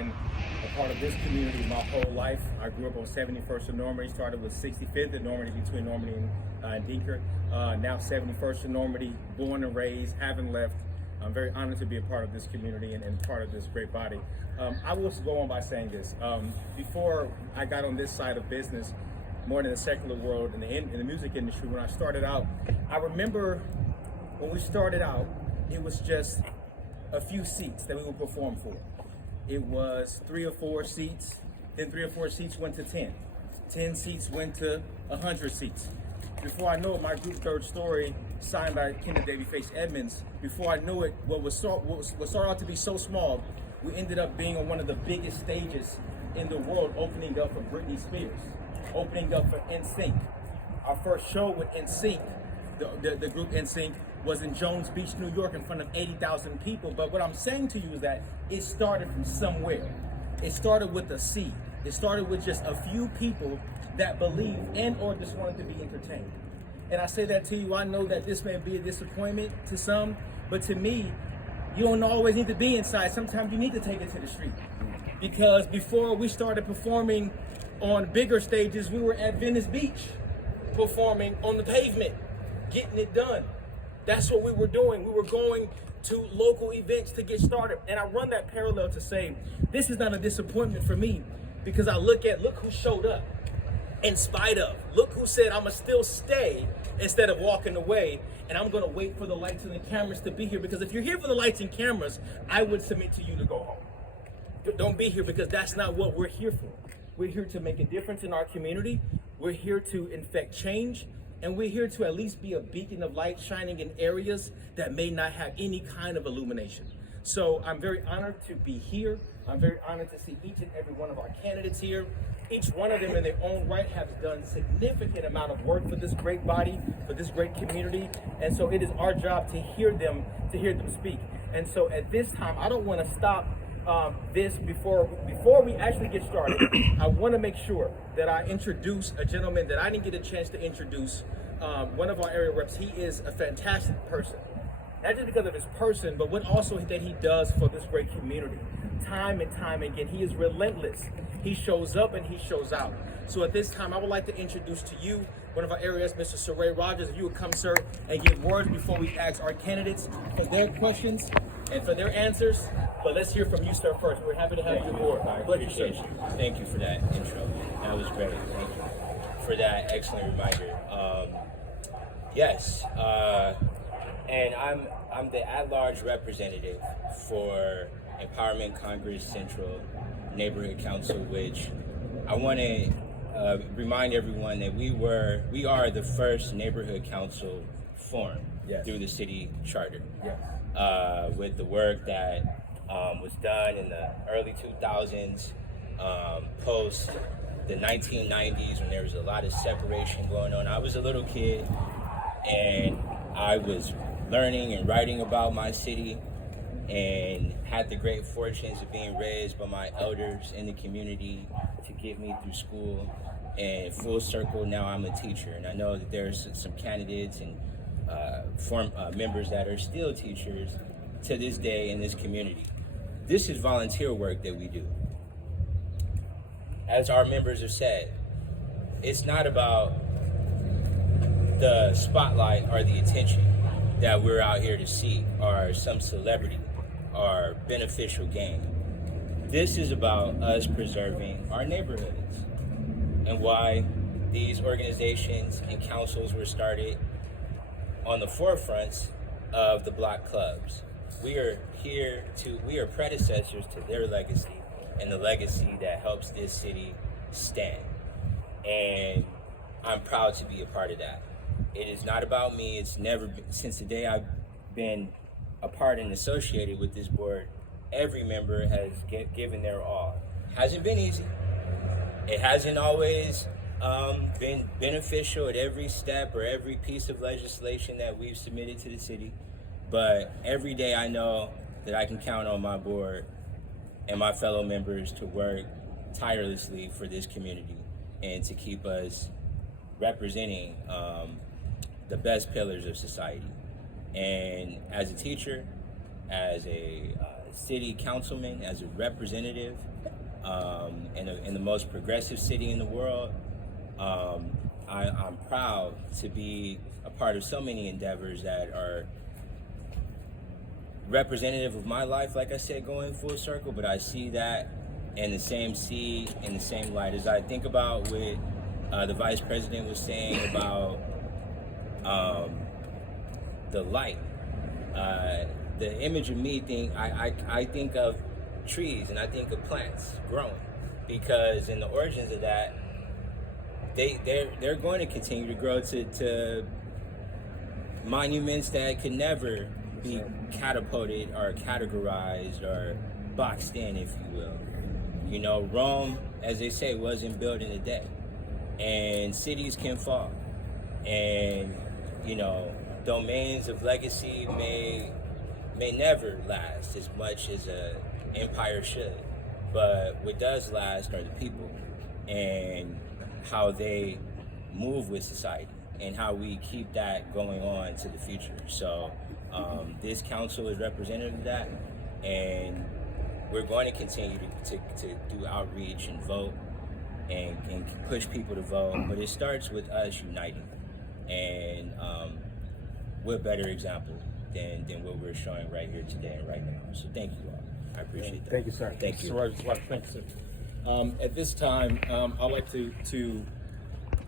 been a part of this community my whole life. I grew up on 71st and Normandy, started with 65th and Normandy, between Normandy and Dinker. Now 71st and Normandy, born and raised, haven't left. I'm very honored to be a part of this community and part of this great body. I will go on by saying this. Before I got on this side of business, more than the secular world, in the music industry, when I started out, I remember when we started out, it was just a few seats that we would perform for. It was 3 or 4 seats, then 3 or 4 seats went to 10. 10 seats went to 100 seats. Before I know it, my group Third Story, signed by Kendra Babyface Edmonds, before I knew it, what started out to be so small, we ended up being on one of the biggest stages in the world, opening up for Britney Spears, opening up for NSYNC. Our first show with NSYNC, the group NSYNC, was in Jones Beach, New York, in front of 80,000 people. But what I'm saying to you is that it started from somewhere. It started with a seed. It started with just a few people that believed and or just wanted to be entertained. And I say that to you, I know that this may be a disappointment to some, but to me, you don't always need to be inside. Sometimes you need to take it to the street. Because before we started performing on bigger stages, we were at Venice Beach, performing on the pavement, getting it done. That's what we were doing. We were going to local events to get started. And I run that parallel to say, this is not a disappointment for me, because I look who showed up in spite of. Look who said, I'm gonna still stay instead of walking away, and I'm gonna wait for the lights and the cameras to be here, because if you're here for the lights and cameras, I would submit to you to go home. Don't be here, because that's not what we're here for. We're here to make a difference in our community. We're here to infect change. And we're here to at least be a beacon of light shining in areas that may not have any kind of illumination. So I'm very honored to be here. I'm very honored to see each and every one of our candidates here. Each one of them in their own right have done significant amount of work for this great body, for this great community. And so it is our job to hear them speak. And so at this time, I don't want to stop this before we actually get started. I want to make sure that I introduce a gentleman that I didn't get a chance to introduce, one of our area reps. He is a fantastic person, not just because of his person, but what also that he does for this great community. Time and time again, he is relentless. He shows up and he shows out. So at this time, I would like to introduce to you one of our areas, Mr. Saray Rogers. If you would come, sir, and give words before we ask our candidates for their questions and for their answers. But let's hear from you, sir, first. We're happy to have you aboard. I appreciate you. Thank you for that intro. That was great. Thank you for that excellent reminder. Yes, and I'm the at-large representative for Empowerment Congress Central Neighborhood Council, which I want to remind everyone that we are the first neighborhood council formed through the city charter. Yes. With the work that was done in the early 2000s, post the 1990s, when there was a lot of separation going on. I was a little kid, and I was learning and writing about my city, and had the great fortunes of being raised by my elders in the community to get me through school. And full circle, now I'm a teacher, and I know that there's some candidates and members that are still teachers to this day in this community. This is volunteer work that we do. As our members have said, it's not about the spotlight or the attention that we're out here to seek, or some celebrity or beneficial gain. This is about us preserving our neighborhoods, and why these organizations and councils were started on the forefronts of the block clubs. We are predecessors to their legacy, and the legacy that helps this city stand. And I'm proud to be a part of that. It is not about me. It's never been, since the day I've been a part and associated with this board, every member has given their all. Hasn't been easy. It hasn't always been beneficial at every step or every piece of legislation that we've submitted to the city. But every day I know that I can count on my board and my fellow members to work tirelessly for this community and to keep us representing the best pillars of society. And as a teacher, as a city councilman, as a representative, in the most progressive city in the world. I'm proud to be a part of so many endeavors that are representative of my life, like I said, going full circle, but I see that in the same light as I think about what the Vice President was saying about the light. The image of me, I think of trees and I think of plants growing, because in the origins of that, they're going to continue to grow to monuments that could never be catapulted or categorized or boxed in, if you will. You know, Rome, as they say, wasn't built in a day, and cities can fall, and you know, domains of legacy may never last as much as an empire should, but what does last are the people and how they move with society and how we keep that going on to the future. So this council is representative of that, and we're going to continue to do outreach and vote and push people to vote, but it starts with us uniting, and what better example than what we're showing right here today and right now. So thank you all. I appreciate that. Thank you, sir. Thank you. Thank you, sir. At this time, I'd like to